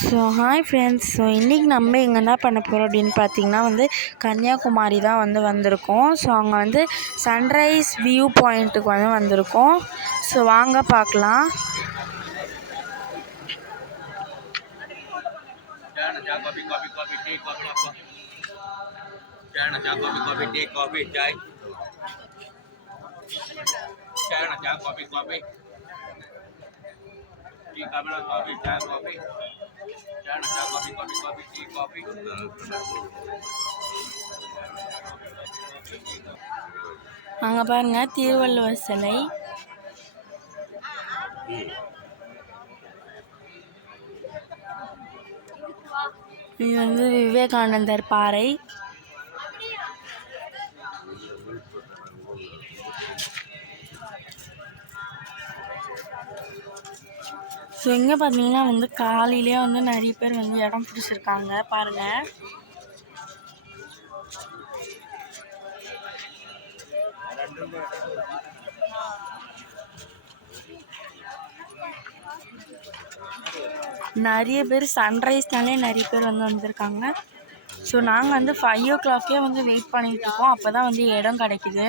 So hi friends. So இன்றைக்கி நம்ம இங்கே என்ன பண்ண போகிறோம் அப்படின்னு பார்த்தீங்கன்னா கன்னியாகுமரி தான் வந்திருக்கோம். ஸோ அங்கே சன்ரைஸ் வியூ பாயிண்ட்டுக்கு வந்திருக்கோம். ஸோ வாங்க பார்க்கலாம். அங்கே பாருங்க திருவள்ளுவர் சிலை. இது விவேகானந்தர் பாறை. ஸோ இங்கே பார்த்தீங்கன்னா காலையிலேயே நிறைய பேர் இடம் பிடிச்சிருக்காங்க பாருங்கள். நிறைய பேர் சன்ரைஸ்னாலே நிறைய பேர் வந்திருக்காங்க. ஸோ நாங்கள் 5 o'clockே வெயிட் பண்ணிகிட்டு இருக்கோம். அப்போ தான் இடம் கிடைக்குது.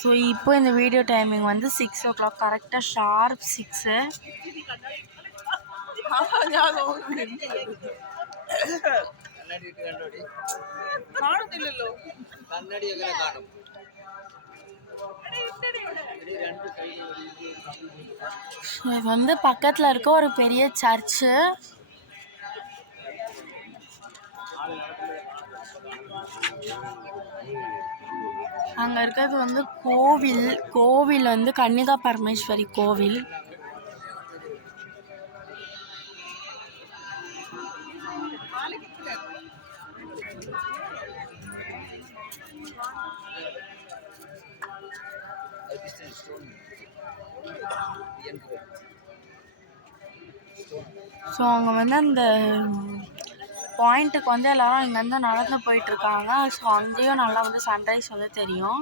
ஸோ இப்போ இந்த வீடியோ டைமிங் 6 o'clock கரெக்டாக ஷார்ப் 6. இது பக்கத்தில் இருக்க ஒரு பெரிய சர்ச்சு. அங்கே இருக்கிறது கோவில் கன்னிகா பரமேஸ்வரி கோவில். ஸோ அங்கே அந்த பாயிண்ட்டுக்கு எல்லோரும் இங்கேருந்து நடந்து போயிட்டுருக்காங்க. ஸோ அங்கேயும் நல்லா சன்ரைஸ் தெரியும்.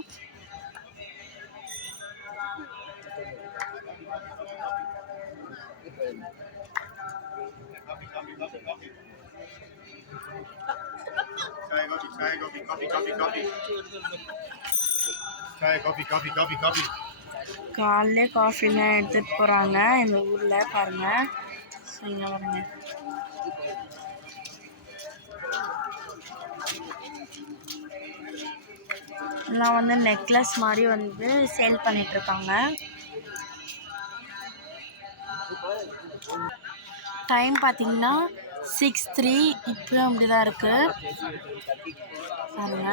காலையிலே காஃபிலாம் எடுத்துகிட்டு போகிறாங்க இந்த ஊரில் பாருங்கள். ஸோ இங்கே பாருங்க. எல்லாம் நெக்லஸ் மாதிரி சேல் பண்ணிகிட்ருக்காங்க. டைம் பார்த்தீங்கன்னா 6:03. இப்போயும் அப்படி தான் இருக்குது பாருங்க.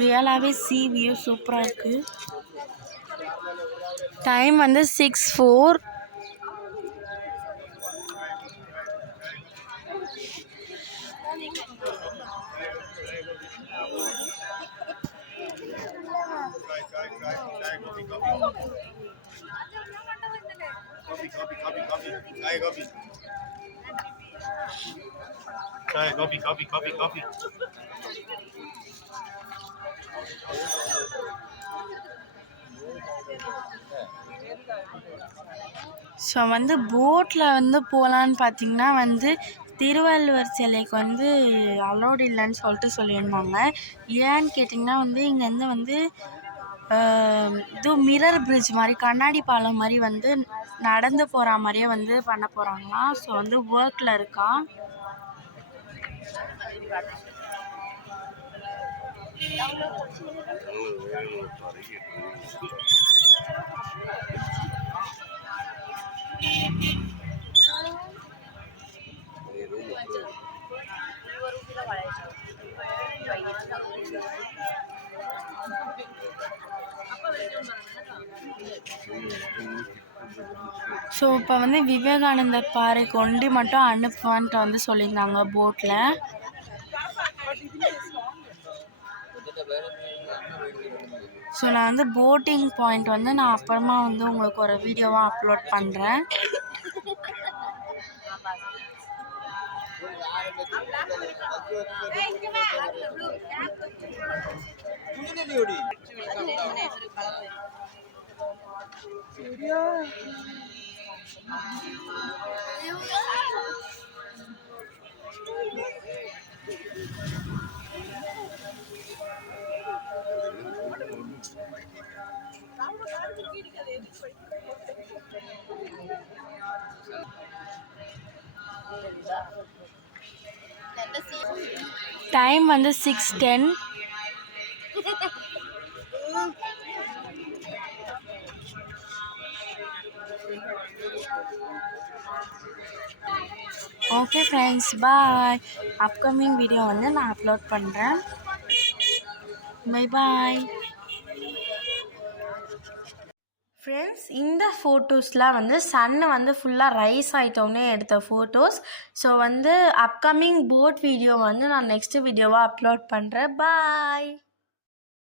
ரியலாகவே சி வியூ சூப்பராக இருக்குது. டைம் 6:04. Coffee. ஸோ போட்டில் போகலான்னு பார்த்தீங்கன்னா திருவள்ளுவர் சிலைக்கு அலோடு இல்லைன்னு சொல்லியிருந்தாங்க. ஏன்னு கேட்டிங்கன்னா இங்கேருந்து இது மிரர் பிரிட்ஜ் மாதிரி கண்ணாடி பாலம் மாதிரி நடந்து போகிற மாதிரியே பண்ண போகிறாங்களாம். ஸோ ஒர்க்கில் இருக்கா. ஸோ இப்போ விவேகானந்தர் பாறைக்கு ஒண்டி மட்டும் அனுப்புவான்ட்டு சொல்லியிருந்தாங்க போட்டில். ஸோ நான் வந்து போட்டிங் பாயிண்ட் வந்து நான் அப்புறமா வந்து உங்களுக்கு ஒரு வீடியோவாக அப்லோட் பண்ணுறேன். டைம் வந்து 6:10. ஓகே ஃப்ரெண்ட்ஸ், பாய். அப்கமிங் வீடியோ வந்து நான் அப்லோட் பண்ணுறேன். Bye bye friends. இந்த ஃபோட்டோஸ்லாம் வந்து சன்னு வந்து ஃபுல்லாக ரைஸ் ஆகிட்டோன்னே எடுத்த ஃபோட்டோஸ். ஸோ வந்து அப்கமிங் போட் வீடியோ வந்து நான் நெக்ஸ்ட்டு வீடியோவாக அப்லோட் பண்ணுறேன். பாய்.